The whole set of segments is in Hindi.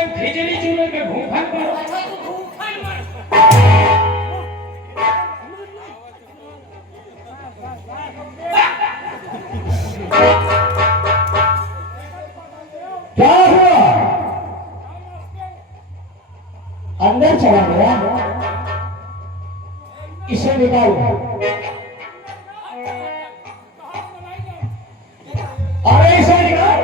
खिचड़ी चूल्हे पे भूखल पर क्या हुआ? अंदर चला गया। इसे निकालो। अरे इसे निकाल।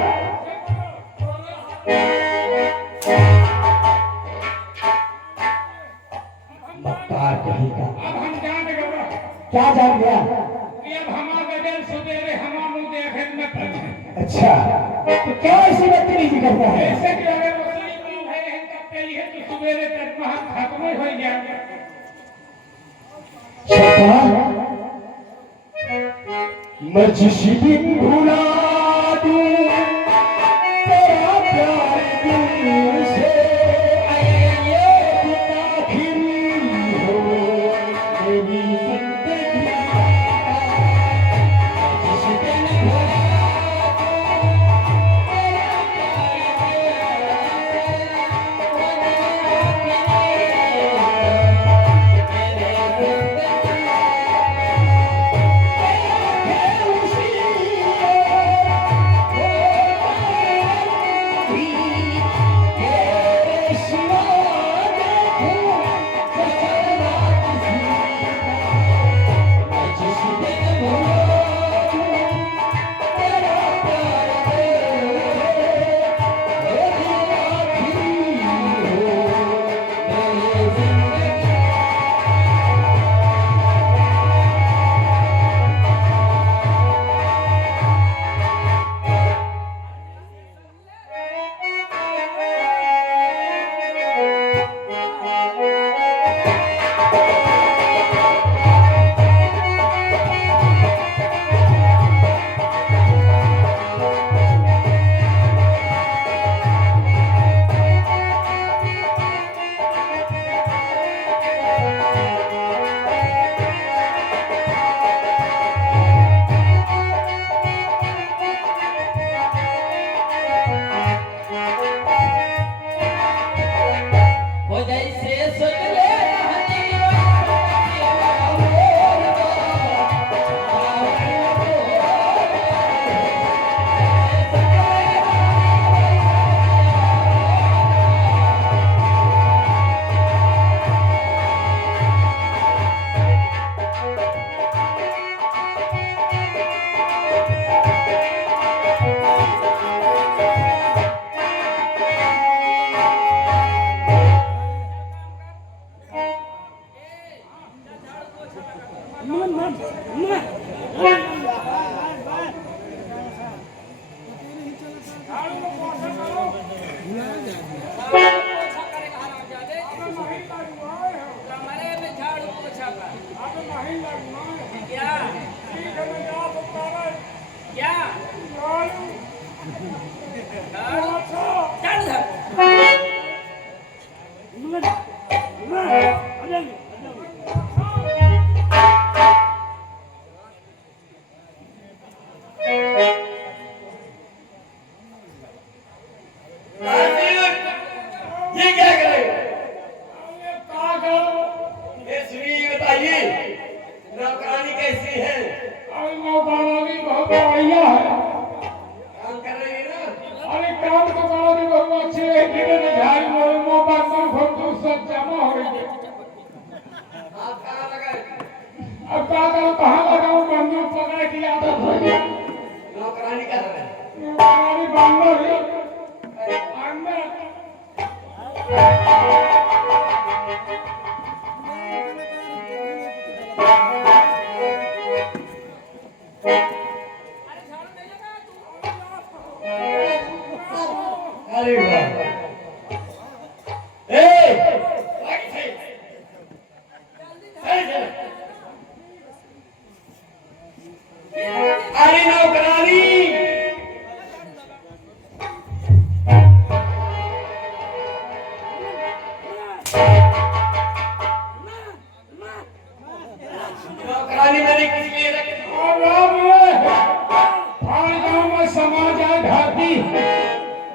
मक्कार कहीं का। अब हम जान गए क्या जान गया? कि अब हमारा बदल सुबेरे हमारा मुंह देखे में पड़। अच्छा, तो क्या ऐसी बदतमीजी करता है? ऐसे कि अगर वो सही काम है इनका कही है तो सुबेरे तक वहां खत्म हो जाएगा। शैतान, मैं जिस दिन भुला दूं तेरा प्यार दिल से, ये आखिरी हो मेरी जिंदगी का। जिस दिन भुला अरे वाह। अरे नौकरानी, नौकरानी मैंने किस लिए रखी? और गांव में समाज है घाटी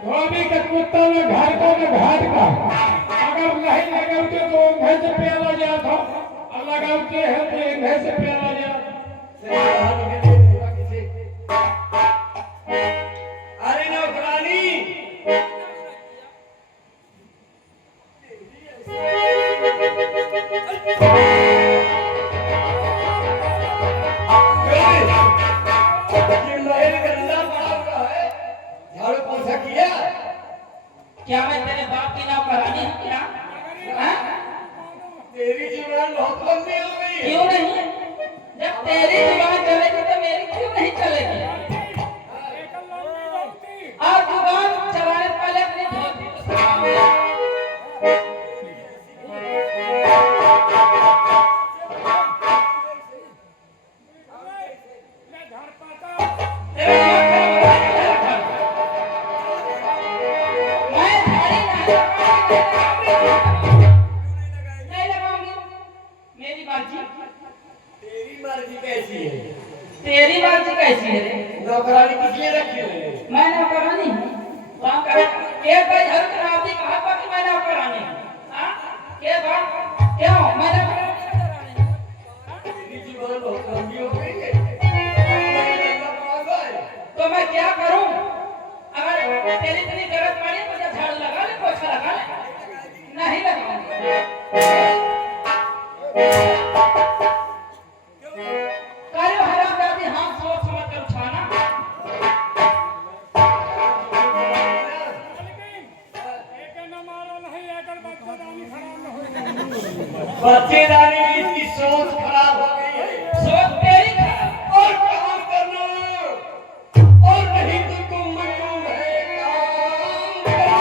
धोबी का कुत्ता में घर का में घाट का अगर नहीं लगाते तो घर से प्याला जाता और लगाते हैं तो घर से प्याला जाता। अरे नौकरानी ये महल गंदा पड़ा हुआ है, झाड़ू पोछा किया? क्या मैं तेरे बाप की नौकरानी हूँ क्या? हाँ? तेरी जुबान बहुत लंबी हो गई है। क्यों नहीं? जब तेरी जुबान चलेगी तो मेरी क्यों नहीं चलेगी? और जुबान चलाने से पहले अपनी धोती को साफ कर। तेरे दिमाग खराब हो रहा है क्या? मैं थाली नहीं लगाऊंगी। मेरी मर्जी। तेरी मर्जी कैसी है? तेरी मर्जी कैसी है रे? नौकरानी किस लिए रखी है? मैं नौकरानी हूँ। वहाँ का एक भाई हर क्रांति कहा था कि मैं नौकरानी हूँ। हाँ? के बात? क्यों? मैं नौकरानी हूँ। तेरी जुबान बहुत लंबी हो गई है। गंदा पड़ा हुआ है। तो मैं क्या करूँ? अगर तेरी इतनी जरूरत पड़ी मुझे झाड़ू लगा ले, पोछा लगा ले। नहीं लगाऊंगी। कार्य हरामजादी हाथ सोच समझ कर उठाना। बच्चेदानी में इसकी सोच खराब हो गई है। सोच तेरी खराब। और काम करना और नहीं तो तुम मजबूर है काम करना।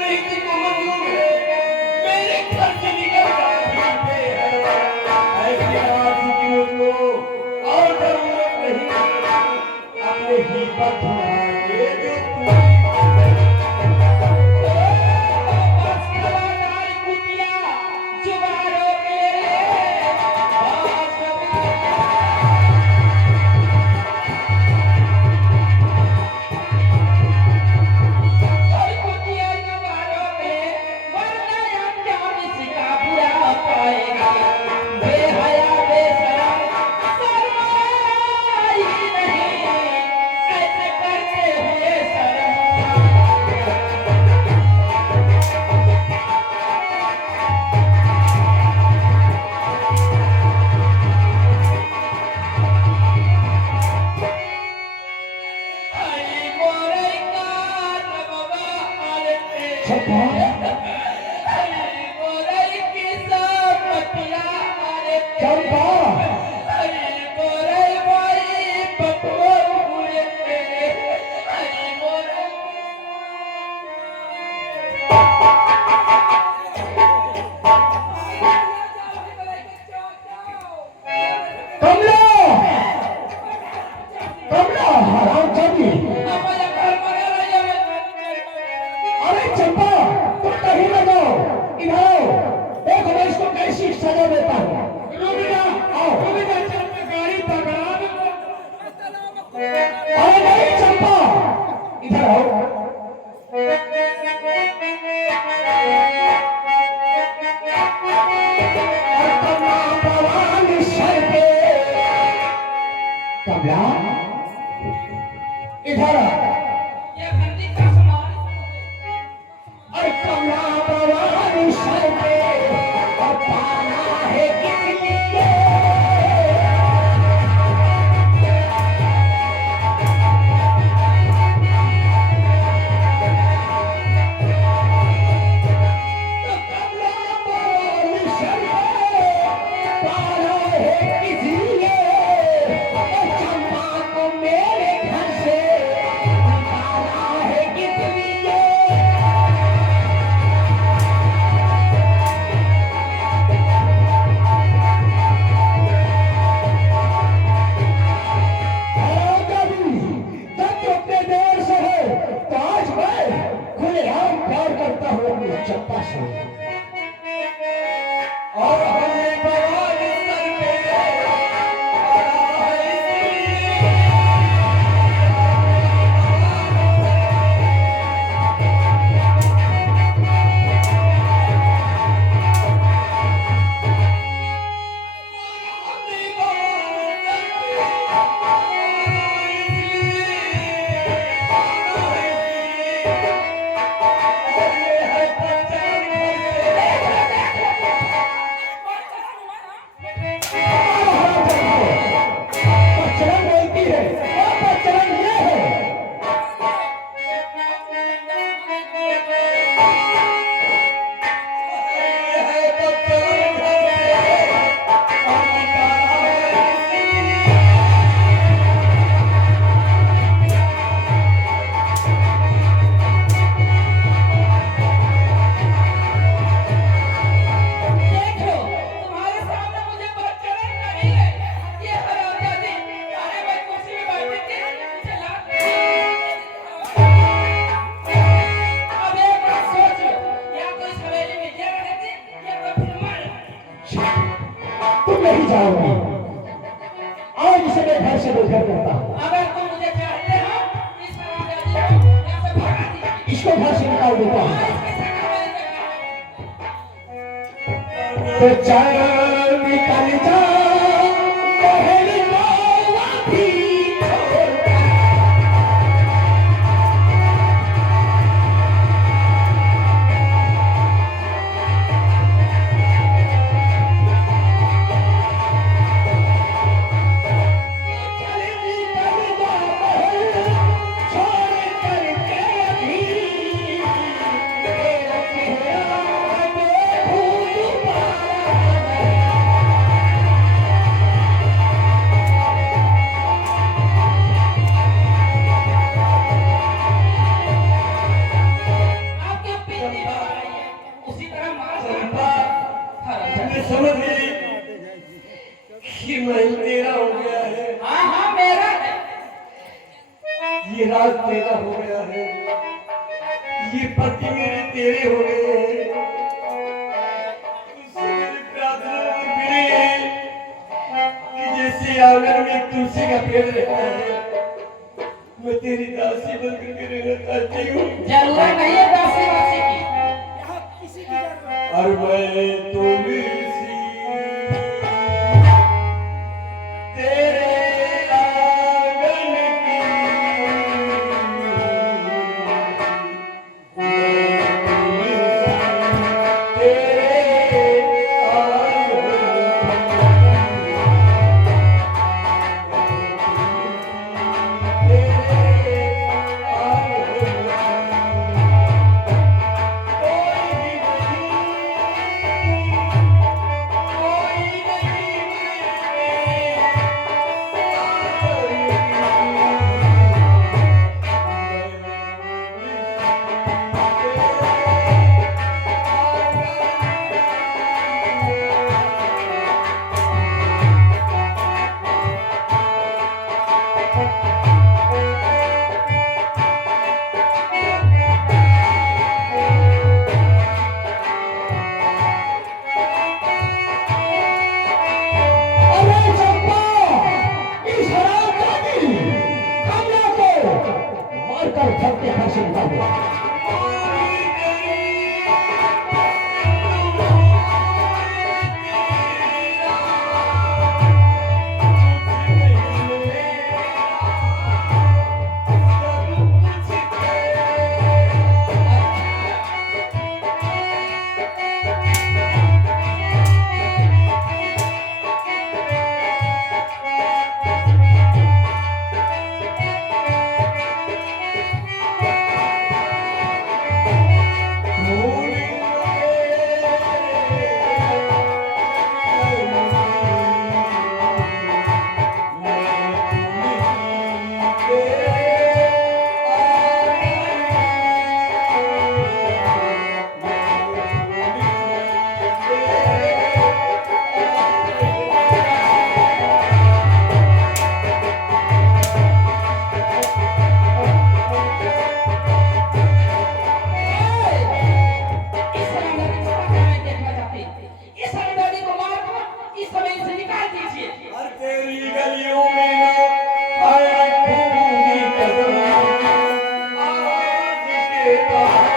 नहीं तो तुम मजबूर है मेरे घर से निकल जाते हैं। ऐसे आशिकियों को और जरूरत नहीं अपने ही पर थमाए जो बस के बाजार कुटिया जुबानों के पास और कुटिया जुबानों के वरना हम जान सिका बुरा पाएंगे। बेहया बेशरम शर्माई नहीं ऐसे करते हुए शर्म। आई मोरे का रबवा आलते आई मोरे की सपतिया आलते आई मोरे भाई पटवा हुए आई मोरे कमला कमला हराम जाती। अपने घर पर रहिए। अरे चंपा तुम कहीं न जाओ, इधर आओ। देखो मैं इसको कैसी सजा देता हूँ। रुबिया आओ। रुबिया चल मैं गाड़ी पकड़ा दूँ। अरे नहीं चंपा इधर आओ। और कमला भवानी सर पे। कमला इधर आ। ये गंदी कसम और कमला भवानी सर पे और पाना है किस लिए? तो कमला भवानी सर पे पाना है किस लिए? और चंपा को मेरे घर से निकाला है किस लिए? चप्पा से और हमने नहीं जाओगी। आज इसे मैं घर से बेघर करता हूँ। अगर तुम मुझे चाहते हो इस राजा जी को यहाँ से भगा दीजिए। इसको घर से निकाल देता हूँ। इसके साथ मैं तो चल निकल जा महल नौवा भी छोड़। आपके पिंडी में आ रही है उसी तरह मार चंपा, सकता तुमने समझ ली कि महल तेरा हो गया है, हाँ हाँ मेरा है। ये राज तेरा हो गया है, ये पति मेरे तेरे हो गए हैं। तुझसे मेरी प्रार्थना मिली है कि जैसे आंगन में तुलसी का पेड़ रहता है, मैं तेरी दासी बनकर के रहना चाहती हूँ। जरूरत नहीं है दासी वासी की। और मैं तुलसी तेरे आंगन की, मैं तुलसी तेरे अरे चंपा, इस हरामजादी कमला को मारकर घर के घर से निकाल दो। इस राजा जी को मैं देखना चाहती। इस राजा जी को मार दो, इस समय से निकाल दीजिए। हर तेरी गलियों में ना आए खूनी कदम, आज के बाद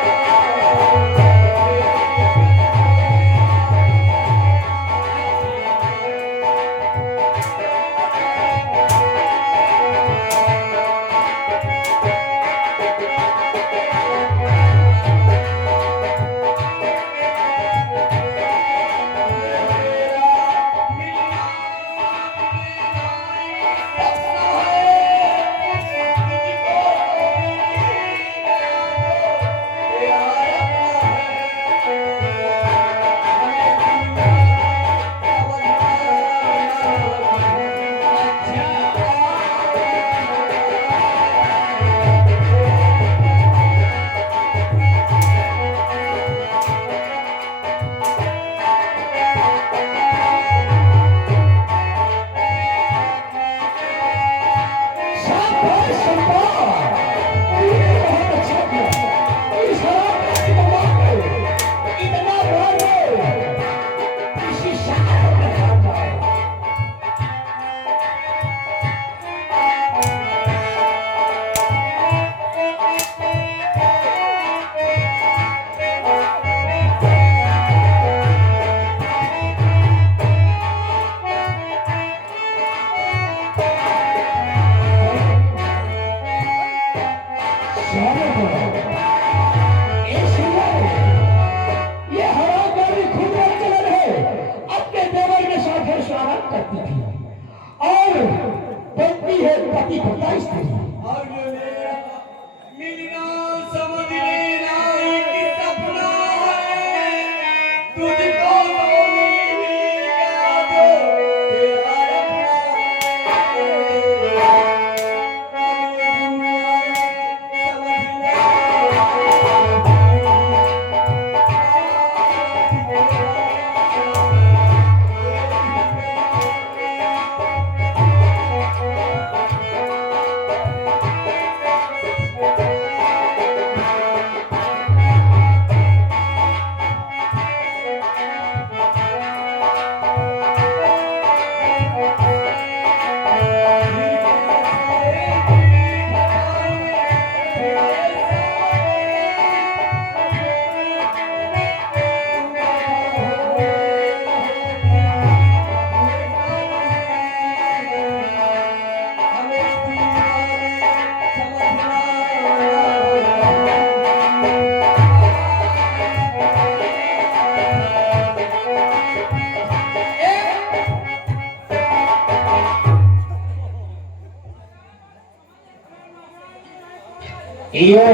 यो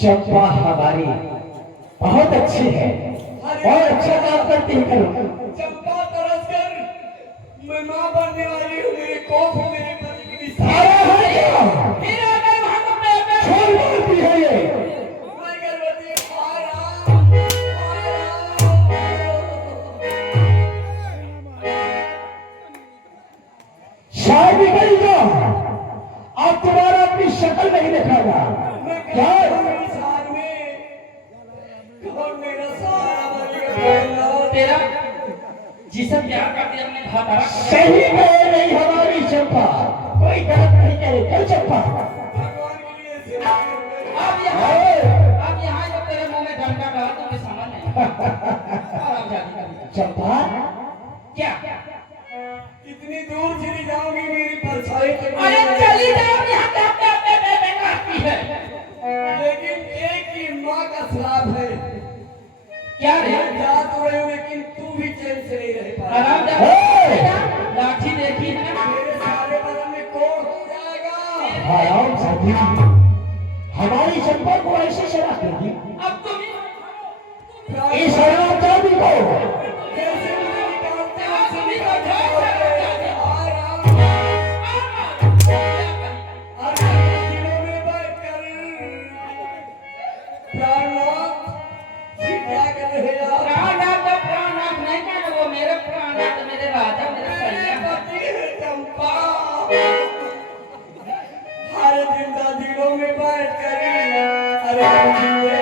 चंपा हमारी बहुत अच्छी है और अच्छा काम करती है। करो चंपा तरस कर मैं मां बनने वाली हूँ। मेरे कोख मेरे पति की विशाल अरे है क्या? फिर अगर वहां को पे छोड़ बोलती है ये। मैं गर्भवती आराम शायद निकल जाओ, अब तुम्हारा अपनी शक्ल नहीं दिखागा। मैं क्या? मेरी साथ में और मेरा सारा बनेगा तेरा जिसे प्यार करते अपने भातारा सही कहे नहीं हमारी चंपा, कोई गलत नहीं करे। चल चंपा। भगवान के लिए सेवा करते अब यहाँ जब तेरे मुंह में डंडा डाला तो मैं समझ नहीं आराम जाती कभी चंपा क्या कितनी दूर चली जाओगी मेरी परछाई के अरे चली जाओ यहाँ पे पे आती है। लेकिन एक ही माँ का श्राप है। क्या रे मैं जा तो रही हूँ लेकिन तू भी चैन से नहीं रह पा आराम जा ए! लाठी देखी है ना मेरे सारे बदन में कोड़ हो जाएगा। आराम से भी हमारी चंपा को ऐसे शराब देगी। अब तुम इस शराब जादी को कैसे मुझे निकालते हो तुम ही निकाल तो आराम अरे दिलों में बैठकर प्राणनाथ जी क्या कर रहे हैं आप? प्राणनाथ नहीं कहना वो मेरे प्राणनाथ मेरे राजा मेरे सैया पति है चंपा। हर जिंदा दिलों में बैठकर अरे ये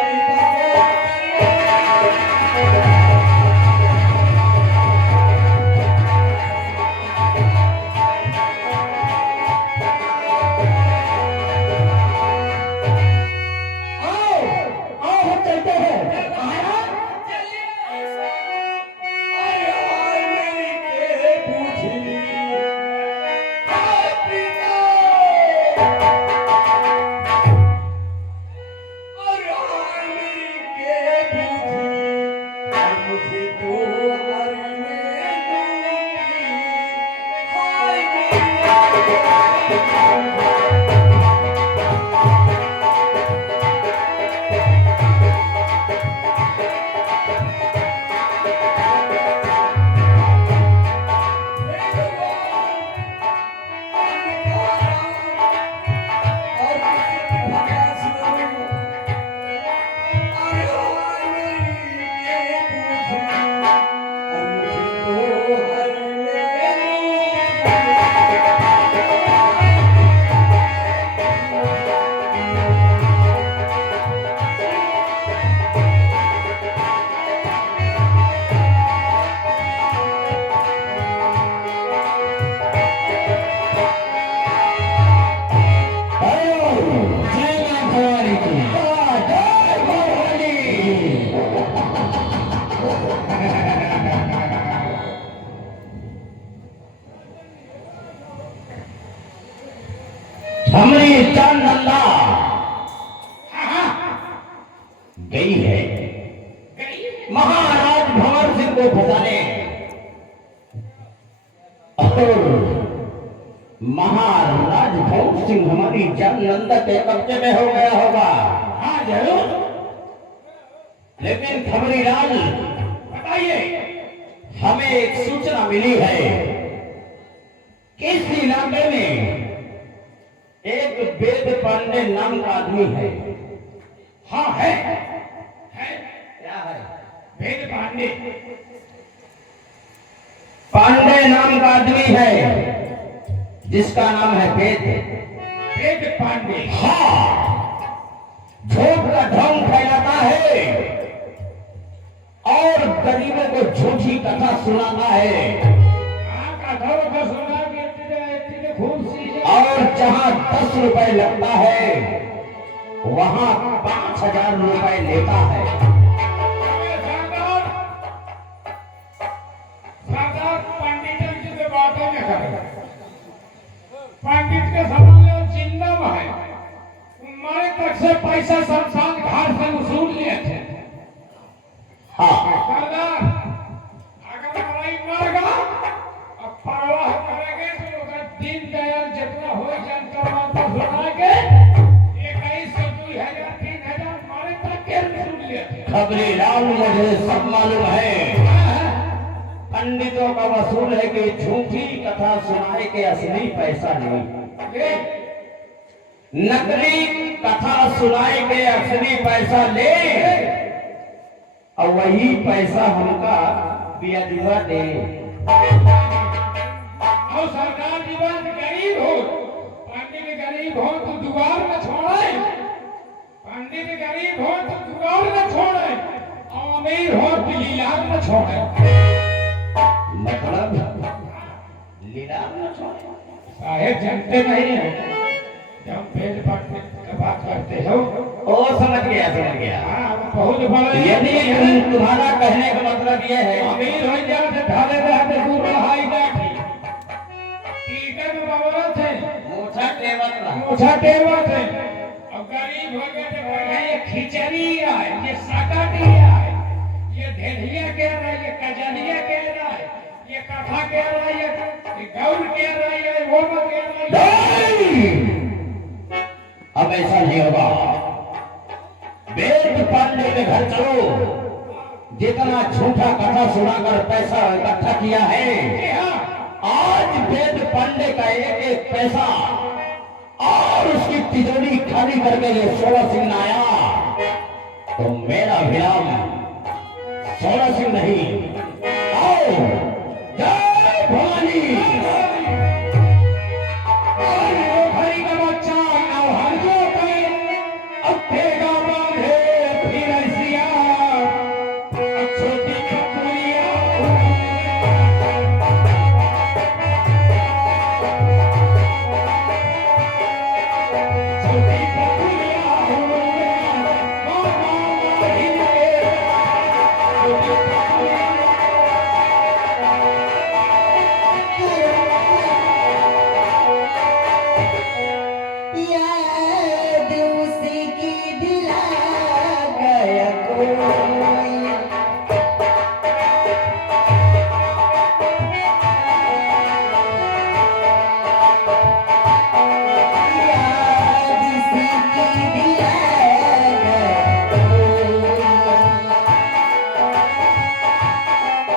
आओ आओ हम चलते हैं। आराम हमारी जान नंदा गई है महाराज भंवर सिंह को फंसाने और महाराज भंवर सिंह हमारी जान नंदा के कब्जे में हो गया होगा। हाँ जरूर, लेकिन खबरी राज बताइए, हमें एक सूचना मिली है कि इस इलाके में एक वेद पांडे नाम का आदमी है। हाँ है क्या है? वेद पांडे पांडे नाम का आदमी है जिसका नाम है वेद पांडे। हाँ, झूठ का ढोंग फैलाता है और गरीबों को झूठी कथा सुनाता है। और जहां 10 रुपए लगता है वहां 5000 रुपए लेता है। पंडित के सामने जिंदा है मरे तक से पैसा शमशान घाट से वसूल लिए थे। हाँ, अगर लड़ाई मर गया अब परवाह करेंगे तो दीन दयाल जितना हो जानकर सुना के एक बबरी लाल मुझे सब मालूम है। पंडितों का वसूल है कि झूठी कथा सुनाए के असली पैसा नहीं, नकली कथा सुनाए के असली पैसा ले और वही पैसा हमका ब्याजुआ दे। और सरकार जीवन गरीब हो, पंडित गरीब हो तो दुआर न छोड़े, पंडित गरीब हो तो दुआर न छोड़े, और अमीर हो तो लीलार न छोड़े। मतलब लीलार न छोड़े। साहेब जानते नहीं है, जब पेट पटने की बात करते हो ओ समझ गया। हाँ, बहुत बड़े यदि तुम्हारा कहने का मतलब यह है अमीर हो जाओ तो ढाले रहते दूर रहाई जाती टीका में बाबा थे मोछा टेवत रहा। मोछा टेवा थे, और गरीब हो गए थे बढ़िया। ये खिचड़ी है, ये साकाटी है, ये धेलिया कह रहा है, ये कजरिया कह रहा है, ये कथा कह रहा है, ये गौर कह रहा है, ये वो कह रहा है। अब ऐसा नहीं होगा। वेद पांडे के घर चलो, जितना झूठा कथा सुनाकर पैसा इकट्ठा किया है, आज वेद पांडे का एक एक पैसा और उसकी तिजोरी खाली करके ये सोलह सिंह आया तो मेरा विराम सोलह सिंह नहीं। आओ जय भवानी। हरि का बच्चा अब हर जो पे अब फेगा बांधे फिर ऐसिया छोटी कपूरिया छोटी कपूरिया याद उसकी दिला गया कोई। याद उसकी दिला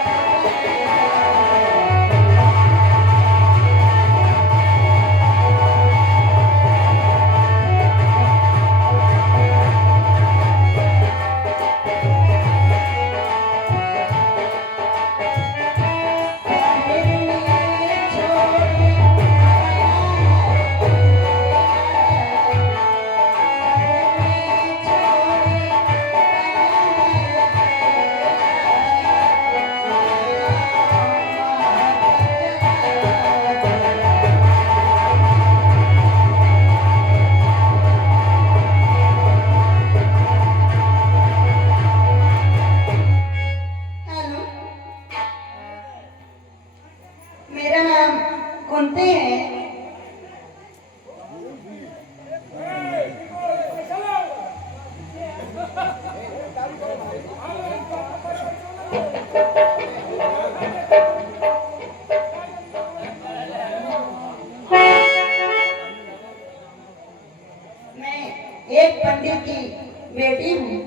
गया कोई। हेलो, मेरा नाम कुंती है। मैं एक पंडित की बेटी हूँ।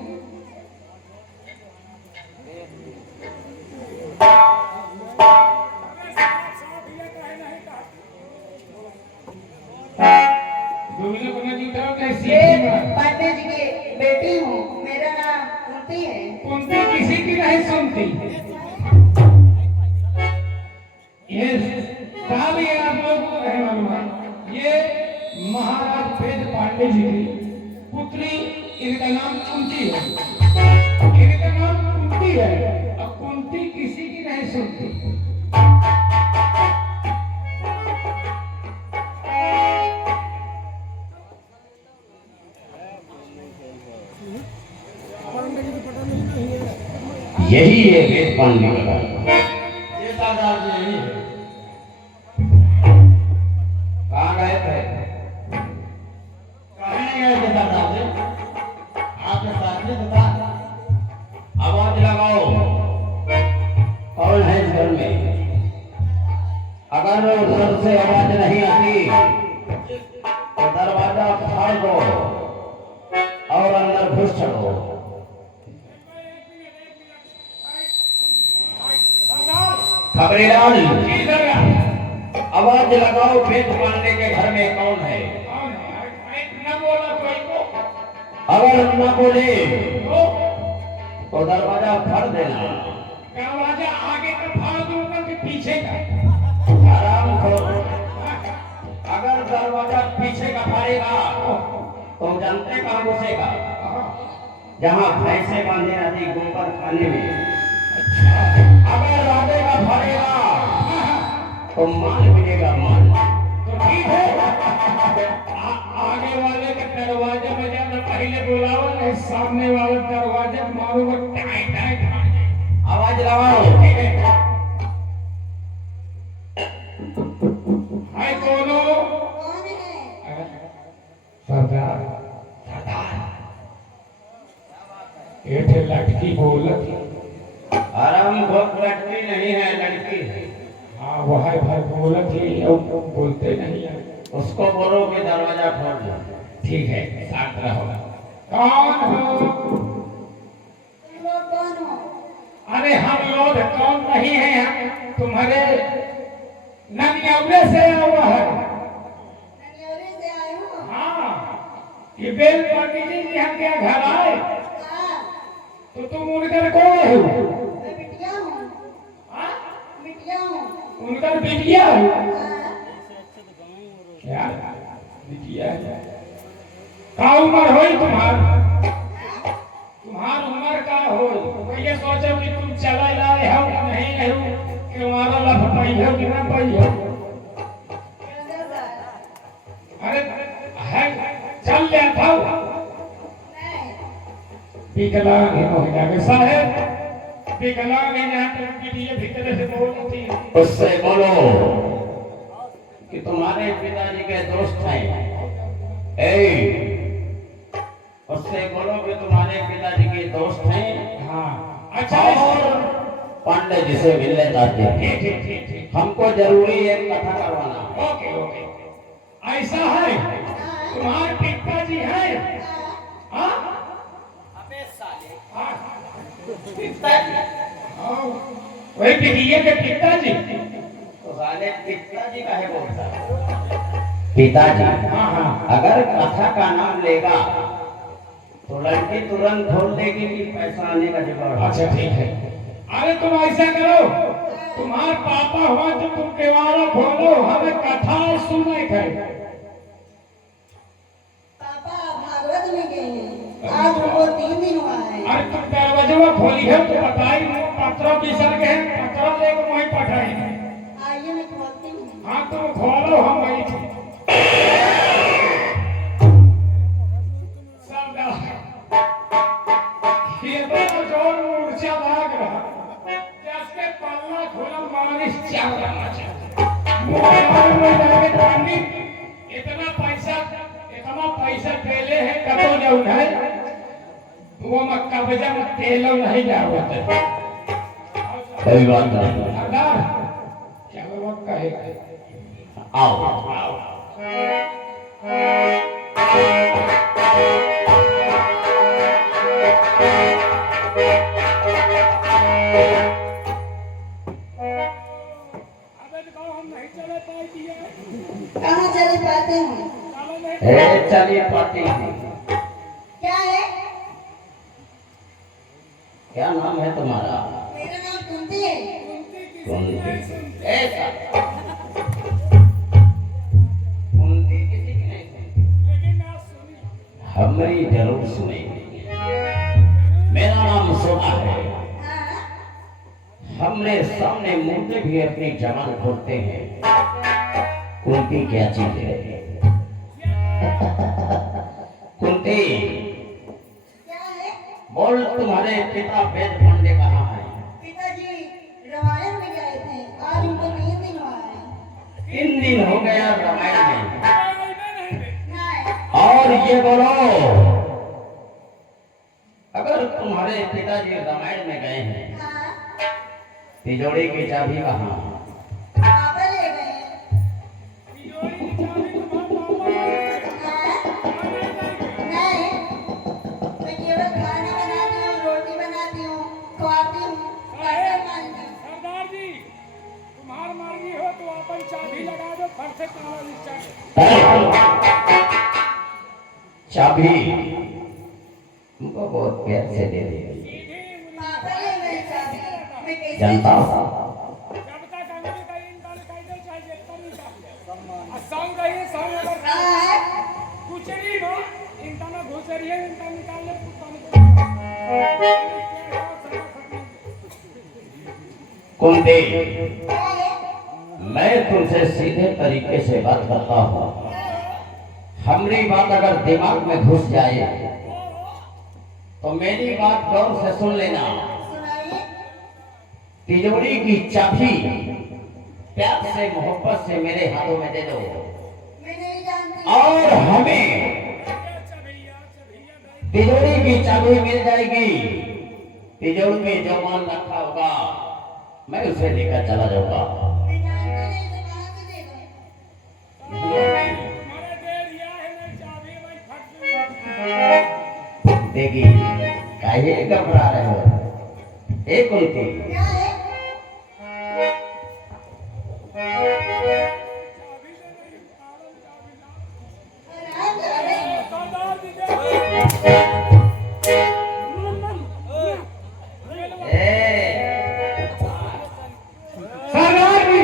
दूसरे को नहीं जीता कैसी एक पंडित जी की बेटी हूँ। मेरा नाम कुंती है। कुंती किसी की नहीं सुनती। ये सारी आप लोगों को नहीं मालूम है, ये महाराज वेद पांडे जी की पुत्री, इनका नाम कुंती है। इनका नाम कुंती है, और कुंती किसी की नहीं सुनती। यही है वेद पांडे का। ये दादाजी यही है। कहाँ गए थे? से आवाज नहीं आती तो दरवाजा फाड़ दो और अंदर घुस चलो। खबरीलाल, जी सरकार। आवाज लगाओ, वेद पांडे के घर में कौन है? कौन है? न बोला कोई को। अगर न बोले तो तो दरवाजा फाड़ देना। दरवाजा आगे का फाड़ दूंगा कि पीछे का? आराम करो। अगर दरवाजा पीछे का फाड़ेगा तो जानते कहाँ घुसेगा? जहाँ भैंसे बांधे रहती गोबर खाने में। अगर आगे का फाड़ेगा तो माल मिलेगा, माल। तो ठीक है। आगे वाले के दरवाजे में जाना पहले बुलाओ, नहीं सामने वाले दरवाजे में मारूंगा टाई टाई टाई। आवाज लगाओ। हाय बोलो। कौन है? सरदार। ये थे लड़की बोलत। आराम भोग लड़की नहीं है, लड़की है। हाँ वो है भाई बोलत ही, और बोलते नहीं है। उसको बोलो कि दरवाजा खोल दो। ठीक है, शांत रहो। कौन हो? तुम लोग कौन हो? अरे हम लोग कौन नहीं है, हम तुम्हारे ननियौरे से आया हुआ है। ननियोरे से आए हो? हाँ, ये बेल पंडित जी हम क्या घर आए हाँ, तो तुम उनकर कौन हो? मैं बिटिया हूँ। हाँ? बिटिया हूँ। उनकर बिटिया हो? हाँ, क्या बिटिया है? का उम्र हो तुम्हार? तुम्हार उम्र का हो? मैं ये सोचो कि तुम चला लाए हो कि नहीं हो, कि हमारा लफटाई हो कि ना पाई हो। 13 साल। अरे है चल ले था नहीं, विकलांग हो जाएगा साहब। विकलांग है यहाँ पे बिटिया भीतर से बोलती है। उससे बोलो कि तुम्हारे पिताजी के दोस्त हैं। उससे बोलो कि तुम्हारे पिताजी के दोस्त हैं। हाँ अच्छा। और पांडे जी से मिलने चाहते हैं। ठीक ठीक ठीक ठीक। हमको जरूरी एक कथा करवाना। Okay okay. ऐसा है तुम्हारे पिताजी है? हाँ? हाँ। हाँ। वही बिटिया के पिताजी। तो साले पिताजी का है बोलता पिताजी। हाँ हाँ। अगर कथा का नाम लेगा तो लड़की तुरंत खोल देगी कि पैसा आने का जुगाड़। अच्छा ठीक है। अरे तुम ऐसा करो, तुम्हारे पापा हुआ तो तुम केवाड़ा खोलो, हमें कथा सुने थे। पापा भागवत में गए हैं। आज उनको 3 दिन हुआ है। अरे तुम दरवाजा खोली है तो बताई, पत्रों बिसर गए, पत्रों लेकर वहीं पठाई। आइए मैं खोलती हूँ। हाँ तुम खोलो, हम वही थे। ये तो जोर मूर्छा भाग रहा, जैसे पल्ला खोला मालिश चल रहा है। मोबाइल में जाके पंडित इतना पैसा पहले है कतो जो है वो में कब्जा में तेल नहीं जावत। कोई बात नहीं। सरदार क्या वो कहेगा? आओ। कहाँ चले पाते हैं? चलिए पाती हैं। क्या है? क्या नाम है तुम्हारा? मेरा नाम कुंती है। कुंती। ऐसा कुंती किसी की नहीं सुनी, हमारी जरूर सुनेंगे। मेरा नाम सोना है। हाँ, हमने सामने मुंडे भी अपनी जबान खोलते हैं। कुंती क्या चीज है? कुंती क्या है? बोल, तुम्हारे पिता वेद पांडे कहाँ हैं? पिताजी रामायण में गए थे। आज उनको 3 दिन हुआ है। 3 दिन हो गया रामायण में। नहीं, और ये बोलो, अगर तुम्हारे पिताजी रामायण में गए हैं, हाँ, तिजोरी की चाबी कहाँ? पापा ले गए। तुमको बहुत प्यार से दे देगी। पापा ले मेरी चाबी, मैं कैसे जानता हूँ जब तक अंग्रेजी का इंसान कायदे चाहिए तभी असम का ये सॉन्ग अगर हाँ, कुछ नहीं हो इंसान घुसरी है इंसान निकाल ले कुत्ता कुंती, क्या है? मैं तुमसे सीधे तरीके से बात करता हूँ। हमारी बात अगर दिमाग में घुस जाए तो मेरी बात गौर से सुन लेना। सुनाइए। तिजोरी की चाबी प्यार से मोहब्बत से मेरे हाथों में दे दो मैं नहीं जानती। और हमें तिजोरी की चाबी मिल जाएगी। तिजोरी में जो माल रखा होगा मैं उसे लेकर चला जाऊंगा। मैं जानती नहीं तो कहाँ से दे दूँ? तुम्हारे दे दिया है मैं चाबी भाई फट गई देखी काहे घबरा रहे हो? एक कुंती, क्या है? आराम से अरे, सरदार जी दे सरदार जी,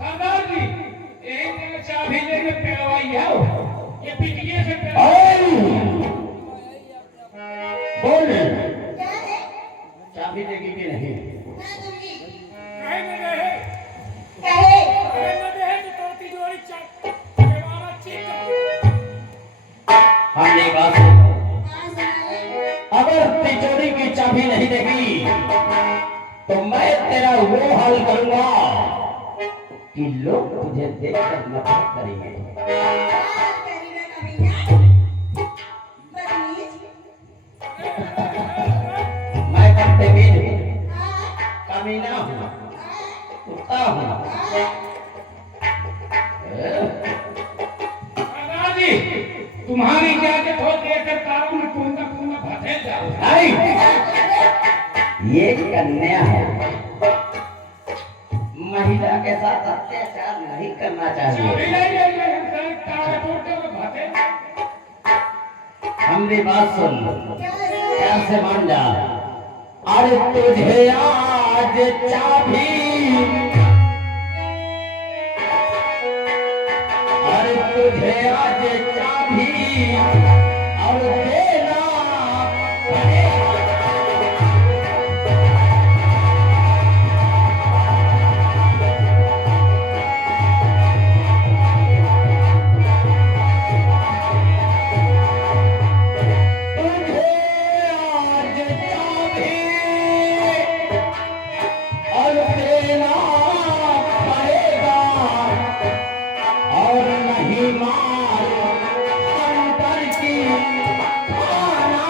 सरदार जी, एक जगह चाबी लेके पेलवाई है वो। ये पिटिए से बोल क्या है? चाबी देगी कि नहीं? ना दूंगी। कहे न रहे क्या है? कहे न रहे तो तो तिजोरी केवाड़ा चीक हमने बात सुनो। हाँ, सुनाइए। अगर तिजोरी की चाबी नहीं देगी तो मैं तेरा वो हाल करूंगा कि लोग तुझे देखकर नफरत करेंगे। बात करी ना कमीना। बदतमीज। मैं बदतमीज हूँ, हाँ, कमीना हूँ, हाँ, कुत्ता हूँ। हाँ। सरदार जी, तुम्हारी इजाजत हो देकर तारों में कुंदा कुंदा भटे जाओ। नहीं, ये कन्या है। महिला के साथ अत्याचार नहीं करना चाबी चाहिए। नहीं ले गए हम सारे तारे तोड़ते हुए भटे। हमारी बात सुन, क्या है? प्यार से मान जा। अरे तुझे आज चाबी, अरे तुझे आज चाबी और देना पड़ेगा। तुझे आज चाबी और देना पड़ेगा और नहीं मार अंतर की खाना।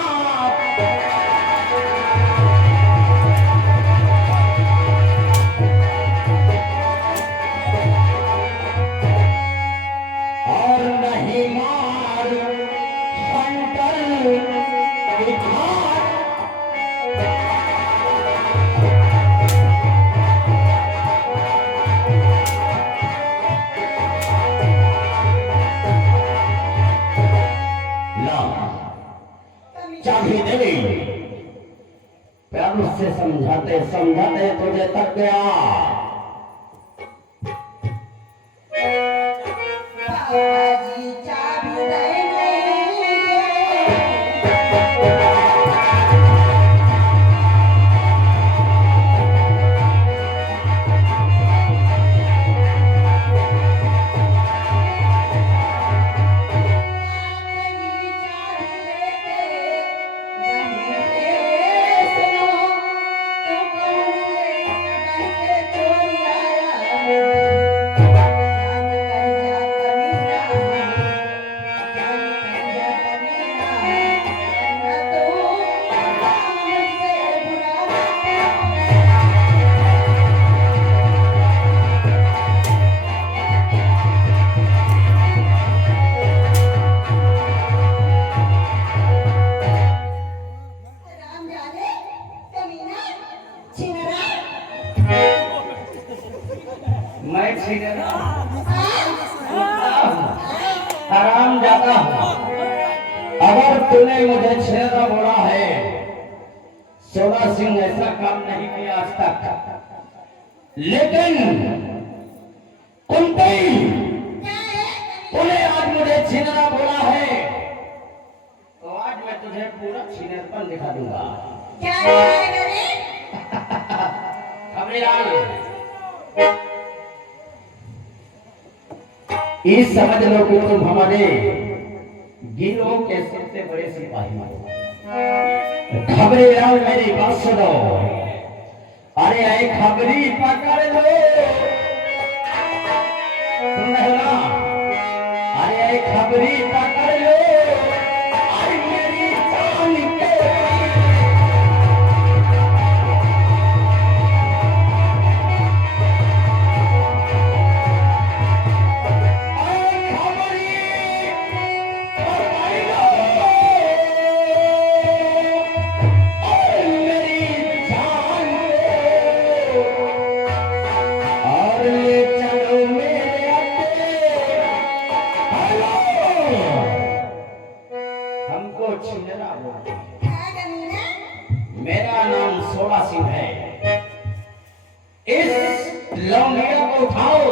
और नहीं मार अंतर की खाना। ला चाबी दे गई। प्यार से समझाते समझाते तुझे तक गया। पापा जी चाबी देंगे। चोरी आया अगर तूने मुझे छेड़ा बोला है, सोना सिंह ऐसा काम नहीं किया आज तक, लेकिन कुंती तूने आज मुझे छीनरा बोला है, तो आज मैं तुझे पूरा छीनरपन दिखा दूंगा। क्या करे? खबरीलाल, ये समझ लो कि तुम हमारे गिरोह के सबसे बड़े सिपाही हो। खबरीलाल मेरी बात सुनो। अरे आए खबरी पकड़ लो, सुन रहे हो ना? अरे आए खबरी पकड़ लो, अरे मेरी जान के क्या करनी है? मेरा नाम सोड़ा सिंह है। इस लौंडिया को उठाओ,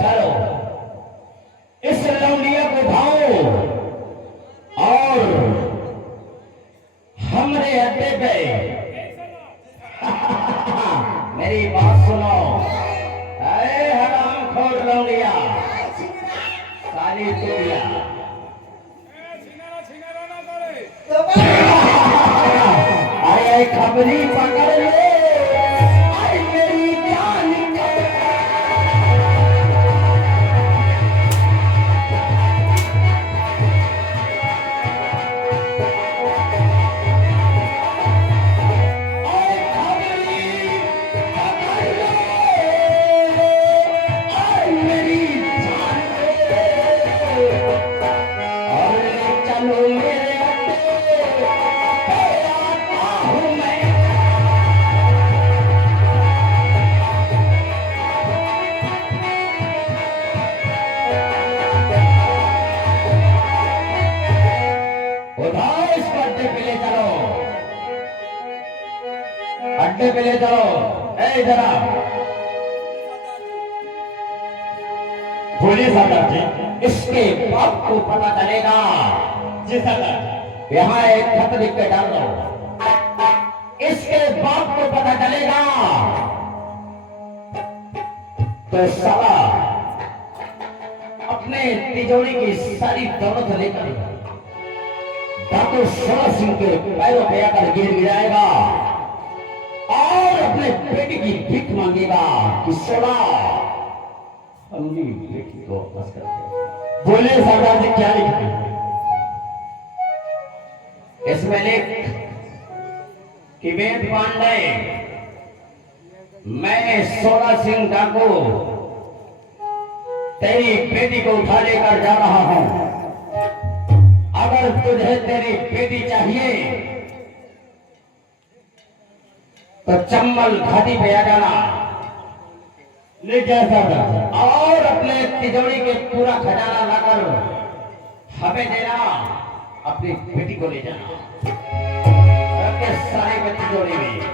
चलो इस लौंडिया को उठाओ और हमरे अड्डे पे मेरी बात सुनो। अरे हरामखोर लौंडिया, साली टुकड़िया, तो बोल। अरे खबरी पकड़ लो, अरे मेरी जान के अड्डे पे ले चलो। ए जरा बोलिए सरदार जी। इसके बाप को पता चलेगा। जी सरदार। यहाँ एक खत लिख के डाल दो, इसके बाप को पता चलेगा तो साला अपने तिजोरी की सारी दौलत लेकर डाकू सोना सिंह के पैरों पे आकर गिर गिराएगा और अपने बेटी की भीख मांगेगा कि सोना अपनी बेटी को वापस कर दे। बोले सरदार जी क्या लिखा? इसमें लिख कि वेद पांडे, मैं सोना सिंह डाकू तेरी बेटी को उठा लेकर जा रहा हूं। अगर तुझे तेरी बेटी चाहिए तो चंबल घाटी पे आ जाना, ले जा सरदार, और अपने तिजोरी के पूरा खजाना लाकर हमें देना, अपनी बेटी को ले जाना, रखे सारे के तिजोरी में।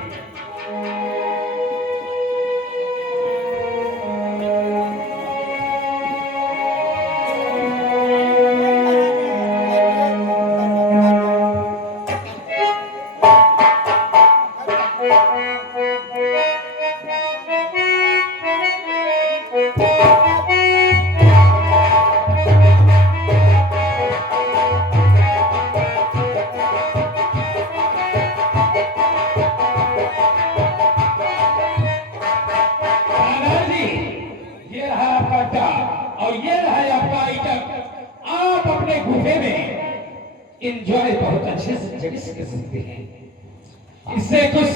इंजॉय बहुत अच्छे से जगह से कर सकते हैं। इससे कुछ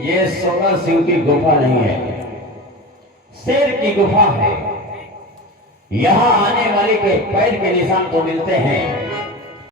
ये सोना सिंह की गुफा नहीं है, शेर की गुफा है। यहाँ आने वाले के पैर के निशान तो मिलते हैं,